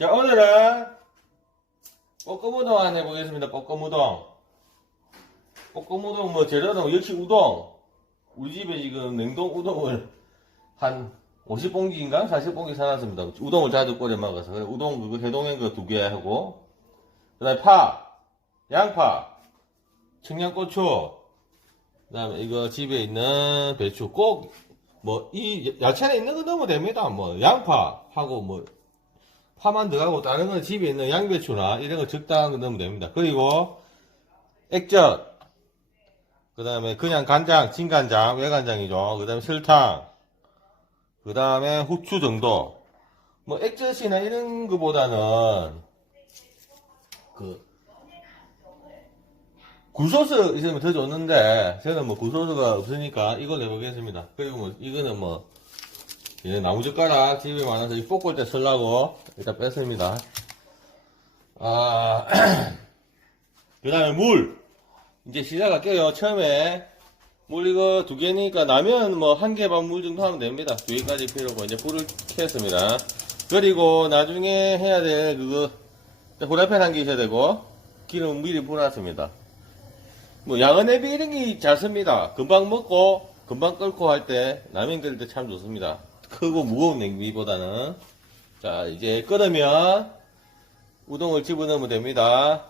자, 오늘은 볶음 우동 한 해보겠습니다. 볶음 우동. 볶음 우동 뭐 재료는 역시 우동. 우리 집에 지금 냉동 우동을 한 50봉지인가 40봉지 사놨습니다. 우동을 자주 끓여 먹어서. 우동 그거 해동한 거 두 개 하고 그 다음에 파, 양파, 청양고추 그 다음에 이거 집에 있는 배추 꼭 뭐 이 야채는 있는 거 넣으면 됩니다. 뭐 양파 하고 뭐 파만 들어가고 다른 건 집에 있는 양배추나 이런 거 적당한 거 넣으면 됩니다. 그리고 액젓 그 다음에 그냥 간장, 진간장, 외간장이죠. 그 다음에 설탕 그 다음에 후추 정도 뭐 액젓이나 이런 거보다는 그 굴소스 있으면 더 좋는데 저는 뭐 굴소스가 없으니까 이걸 해보겠습니다. 그리고 뭐 이거는 뭐 예, 나무젓가락 집에 많아서 이 볶을 때 쓰려고 일단 뺐습니다. 아, 그 다음에 물. 이제 시작할게요. 처음에 물 이거 두 개니까 라면 뭐 한 개 반 물 정도 하면 됩니다. 두 개까지 필요고 이제 불을 켰습니다. 그리고 나중에 해야 될 그거 후라이팬 한 개 있어야 되고 기름 미리 부어놨습니다. 뭐 양은애비 이런 게 잘 씁니다. 금방 먹고 금방 끓고 할 때 라면 끓일 때 참 좋습니다. 크고 무거운 냉비보다는 자 이제 끓으면 우동을 집어넣으면 됩니다.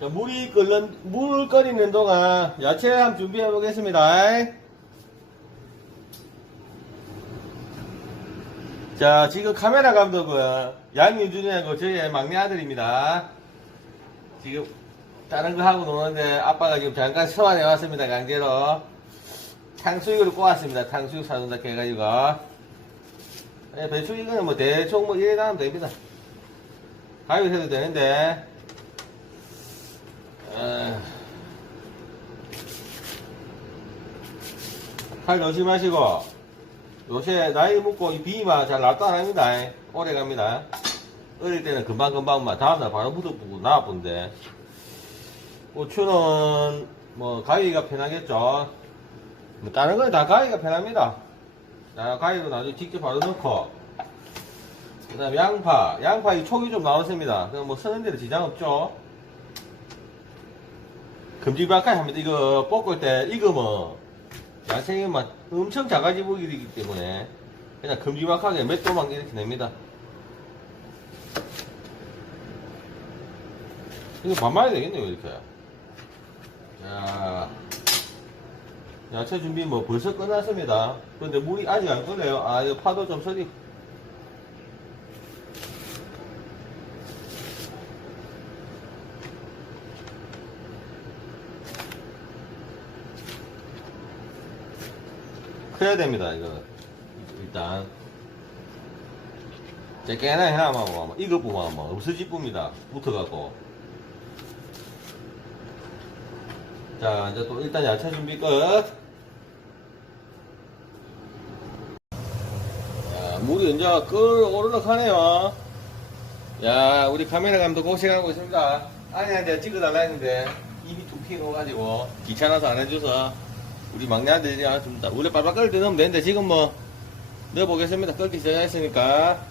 자, 물이 끓는 물 끓이는 동안 야채 한번 준비해 보겠습니다. 자 지금 카메라 감독은 양윤준이하고 저희 막내 아들입니다. 지금 다른 거 하고 노는데 아빠가 지금 잠깐 소환해 왔습니다. 강제로 탕수육을 꼬았습니다. 탕수육 사준다 해가지고 예, 배추 이거는 뭐 대충 뭐 이래 나면 됩니다. 가위 해도 되는데 에, 칼 조심하시고 요새 나이 먹고 이 비만 잘 낫도 안 합니다. 오래 갑니다. 어릴 때는 금방금방만 다음날 바로 묻어보고 나아쁜데 고추는 뭐 가위가 편하겠죠 뭐 다른 건 다 가위가 편합니다. 자 가위로 나중에 직접 바로 넣고 그 다음 양파 양파 이 촉이 좀 나왔습니다. 그럼 뭐 쓰는 데는 지장 없죠. 금지박하게 합니다. 이거 볶을 때 이거 뭐 야생이 막 엄청 작아지 보이기 때문에 그냥 금지박하게 몇 도만 이렇게 냅니다. 이거 반말이 되겠네요, 이렇게. 자, 야채 준비 뭐 벌써 끝났습니다. 근데 물이 아직 안 끓어요. 아, 이거 파도 좀 서리. 커야 됩니다, 이거. 일단. 제 깨나 해나만 뭐, 이거 보면 뭐, 없어지 뿜니다. 붙어갖고. 자, 이제 또 일단 야채 준비 끝. 야, 물이 이제 끓어오르륵 하네요. 야, 우리 카메라 감독 고생하고 있습니다. 아내한테 찍어달라 했는데, 입이 툭 튀어가지고, 귀찮아서 안 해줘서, 우리 막내 아들이 안 줍니다. 원래 빨빨 끓을 때 넣으면 되는데, 지금 뭐, 넣어보겠습니다. 끓기 시작했으니까.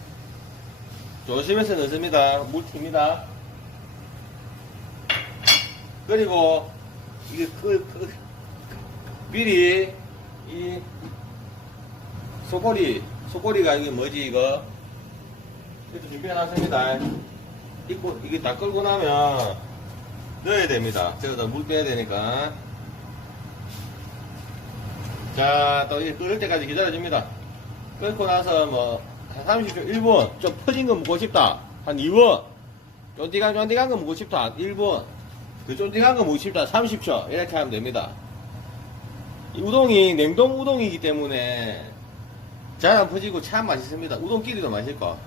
조심해서 넣습니다. 물 튑니다. 그리고, 이게 그, 그, 미리, 이, 소꼬리, 소꼬리가 이게 뭐지, 이거? 이것도 준비해놨습니다. 이거, 이게 다 끓고 나면 넣어야 됩니다. 저기다 물 빼야 되니까. 자, 또 이게 끓을 때까지 기다려줍니다. 끓고 나서 뭐, 한 30초, 1분. 좀 퍼진 거 먹고 싶다. 한 2분. 쫀디간, 쫀디간 거 먹고 싶다. 1분. 그 쫀득한 거 먹고 싶다 30초 이렇게 하면 됩니다 이 우동이 냉동 우동이기 때문에 잘 안 퍼지고 참 맛있습니다. 우동끼리도 맛있고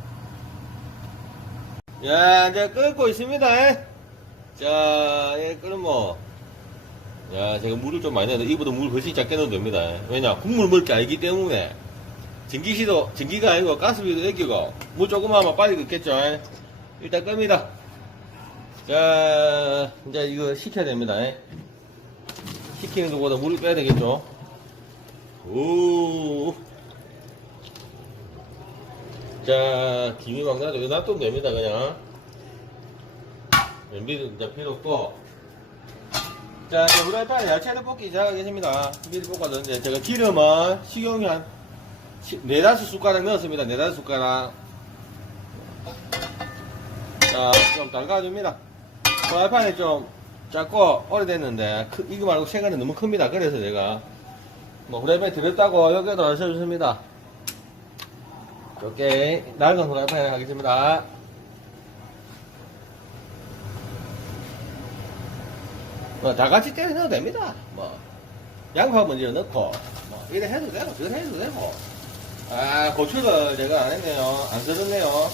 야 이제 끓고 있습니다. 자 예, 끓으면 뭐. 야 제가 물을 좀 많이 넣는데 이보다 물 훨씬 작게 넣어도 됩니다. 왜냐 국물 먹을 게 아니기 때문에. 전기시도 전기가 아니고 가스비도 애기고 물 조금만 하면 빨리 끓겠죠. 일단 끕니다. 자, 이제 이거 식혀야 됩니다. 식히는 것보다 물을 빼야 되겠죠. 오. 자, 김이 막 나죠. 놔두면 됩니다, 그냥. 미리 이제 필요 없고. 자, 이제 후라이팬에 야채를 볶기 시작하겠습니다. 미리 이제 제가 기름은 식용유 한 시- 네다섯 숟가락 넣었습니다. 네다섯 숟가락. 자, 좀 달가줍니다. 후라이팬이 좀 작고 오래됐는데, 크- 이거 말고 시간이 너무 큽니다. 그래서 제가 뭐 후라이팬 드렸다고 여기도 하셔주십니다. 오케이. 낡은 후라이팬에 하겠습니다. 뭐, 다 같이 때려 넣어도 됩니다. 뭐, 양파 먼저 넣고, 뭐, 이래 해도 되고, 저래 해도 되고. 아, 고추를 제가 안 했네요. 안 썰었네요.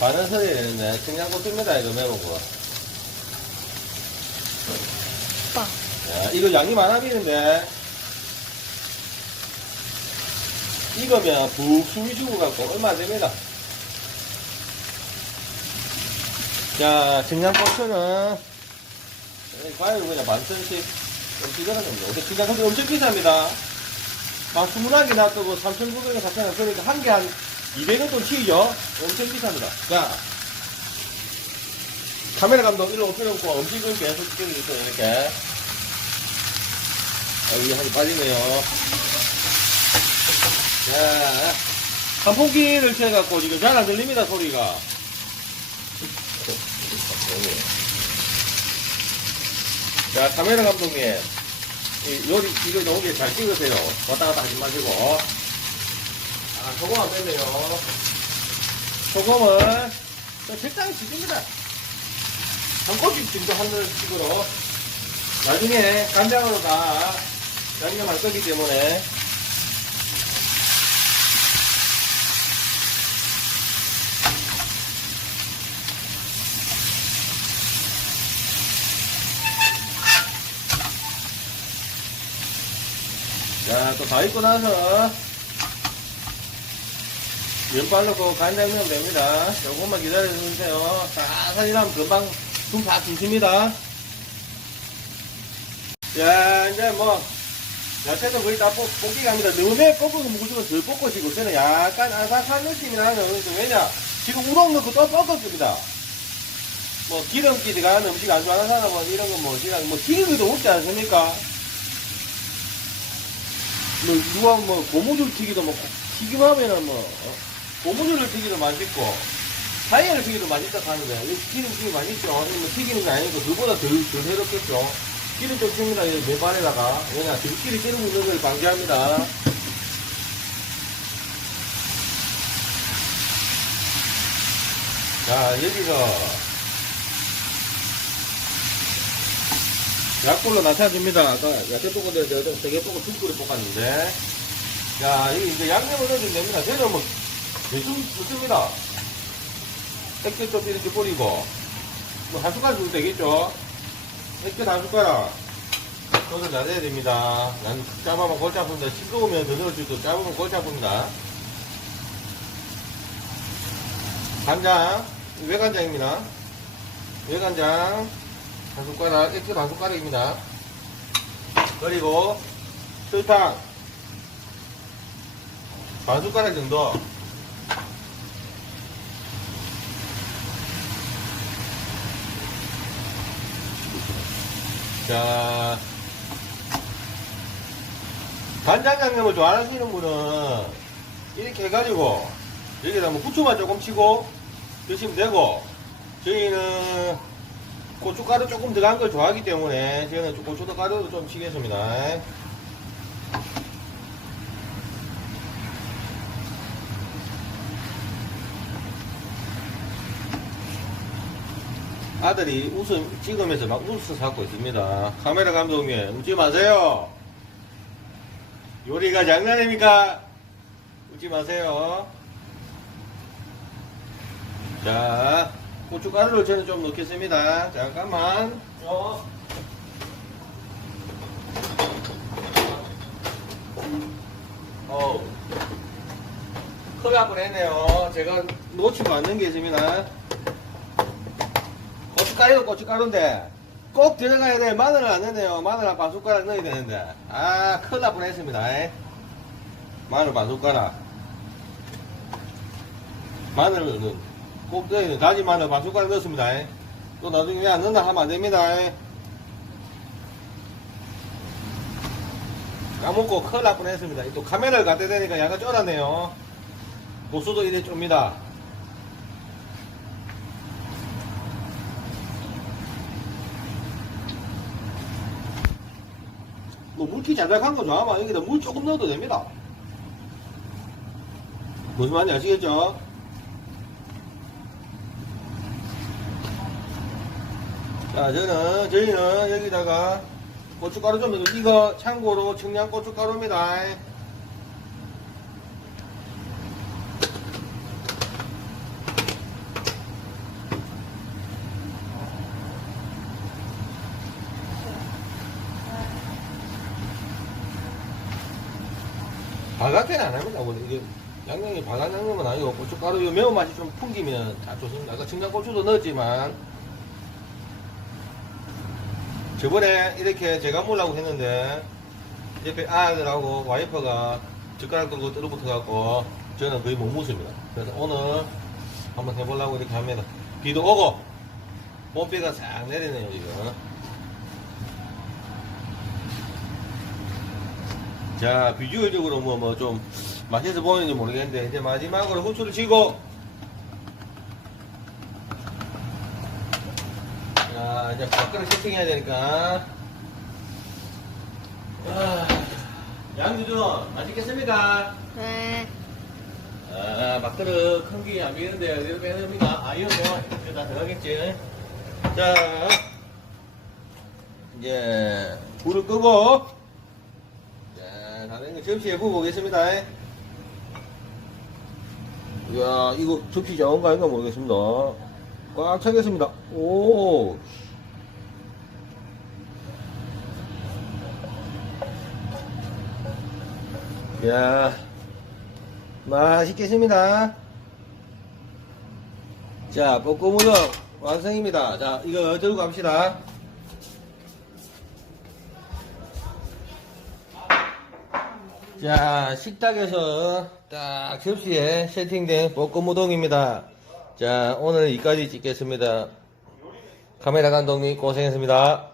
반은 썰어야 되는데, 청양고추입니다. 이거 매운거. 오빠. 자, 이거 양이 많아 보이는데, 익으면 푹 숨이 죽어갖고 얼마 안 됩니다. 자, 청양고추는, 과일 그냥 엄청 들어갑니다. 근데 청양고추 엄청 비쌉니다. 막 21개 놔두고 3,900원, 4,000원, 그러니까 한 개 한 200원 돈 치이죠? 엄청 비쌉니다. 자, 카메라 감독 일로 없고 음식은 계속 찍어주세요, 이렇게. 여기 한개 빠지네요. 자, 한포기를 채갖고 지금 잘 안 들립니다, 소리가. 자, 카메라 감독님. 이 요리, 이거 너무 잘 찍으세요. 왔다 갔다 하지 마시고. 아, 소금 안 뺐네요. 소금을 좀 적당히 찍습니다. 한 꼬집 정도 하는 식으로. 나중에 간장으로 다 양념할 거기 때문에 자, 또 다 익고 나서 면발 넣고 간장 넣으면 됩니다. 조금만 기다려주세요. 하면 금방 숨다 드십니다. 자, 이제 뭐, 야채도 거의 다 볶, 볶기 갑니다. 너무 볶으면 무조건 덜 볶으시고, 저는 약간 아삭한 느낌이 나는, 그 왜냐, 지금 우동 넣고 또 볶았습니다. 뭐, 기름기 가는 음식 안 좋아하는 사람은 이런 거 뭐, 그냥 뭐, 튀기기도 없지 않습니까? 뭐, 누가 뭐, 고무줄 튀기도 뭐, 튀김하면은 뭐, 어? 고무줄을 튀기도 맛있고, 타이어를 튀기도 맛있다 하는데, 이 기름 튀기 맛있죠? 뭐 튀기는 게 아니고, 그보다 덜, 덜 해롭겠죠? 기름 좀 줍니다. 이 맨발에다가. 왜냐, 들끼리 찌르고 있는 걸 방지합니다. 자, 여기서 약불로 낮춰줍니다. 아까 야채 볶은 데 내가 되게 볶고 중불에 볶았는데. 자, 이제 양념을 넣어주면 됩니다. 저는 뭐, 대충 넣습니다. 액젓 좀 이렇게 뿌리고, 뭐, 한 숟갈 줘도 되겠죠? 액젓 한 숟가락. 소를 잘해야 됩니다. 난 짜보면 골치 아픕니다. 싱거우면 더 수도 짜보면 골치 아픕니다. 간장, 외간장입니다. 외간장, 한 숟가락, 액젓 한 숟가락입니다. 그리고 설탕, 반 숟가락 정도. 자, 간장 양념을 좋아하시는 분은 이렇게 해가지고 여기다 뭐 후추만 조금 치고 드시면 되고 저희는 고춧가루 조금 들어간 걸 좋아하기 때문에 저는 좀 고춧가루도 좀 치겠습니다. 아들이 웃음 찍으면서 막 웃어 갖고 있습니다. 카메라 감독님 웃지 마세요. 요리가 장난입니까? 웃지 마세요. 자, 고춧가루를 저는 좀 넣겠습니다. 잠깐만. 어. 어우. 큰일 날 뻔 했네요. 제가 놓치고 않는 게 있습니다. 고춧가루도 고춧가루인데 꼭 들어가야 돼. 마늘을 안 넣네요. 마늘 한 반 숟가락 넣어야 되는데. 아, 큰일 날 뻔 했습니다. 에. 마늘 반 숟가락. 마늘은 꼭 넣어야 돼. 다진 마늘 반 숟가락 넣습니다. 또 나중에 왜 안 넣나 하면 안 됩니다. 까먹고 큰일 날 뻔했습니다. 또 카메라를 갖다 대니까 약간 쫄았네요. 도수도 이래 좁니다. 뭐 물기 자작한 거 좋아하면 여기다 물 조금 넣어도 됩니다. 무슨 말인지 아시겠죠? 자, 저는, 저희는 여기다가 고춧가루 좀 넣고, 이거 참고로 청양 고춧가루입니다. 바깥에는 안 합니다. 이게 양념이 바깥 양념은 아니고 고춧가루 이 매운맛이 좀 풍기면 다 좋습니다. 아까 청양고추도 넣었지만 저번에 이렇게 제가 먹으려고 했는데 옆에 아들하고 와이퍼가 젓가락 들고 떨어붙어갖고 저는 거의 못 먹습니다. 그래서 오늘 한번 해보려고 이렇게 합니다. 비도 오고 봄비가 싹 내리네요 지금. 자 비주얼적으로 뭐 뭐 좀 맛있어 보이는지 모르겠는데 이제 마지막으로 후추를 치고 자 이제 밥그릇 세팅해야 되니까 아, 양주준 맛있겠습니까? 네. 아 밥그릇 큰게 안 비는데 어디로 빼는 겁니까? 아 이거 뭐 이거 다 들어가겠지 자 이제 불을 끄고 자, 다른 거 접시에 부어 보겠습니다. 이야, 이거 접시 작은가 아닌가 모르겠습니다. 꽉 차겠습니다. 오. 야, 맛있겠습니다. 자, 볶음우동 완성입니다. 자, 이거 들고 갑시다. 자, 식탁에서 딱 접시에 세팅된 볶음우동입니다. 자, 오늘 여기까지 찍겠습니다. 카메라 감독님 고생했습니다.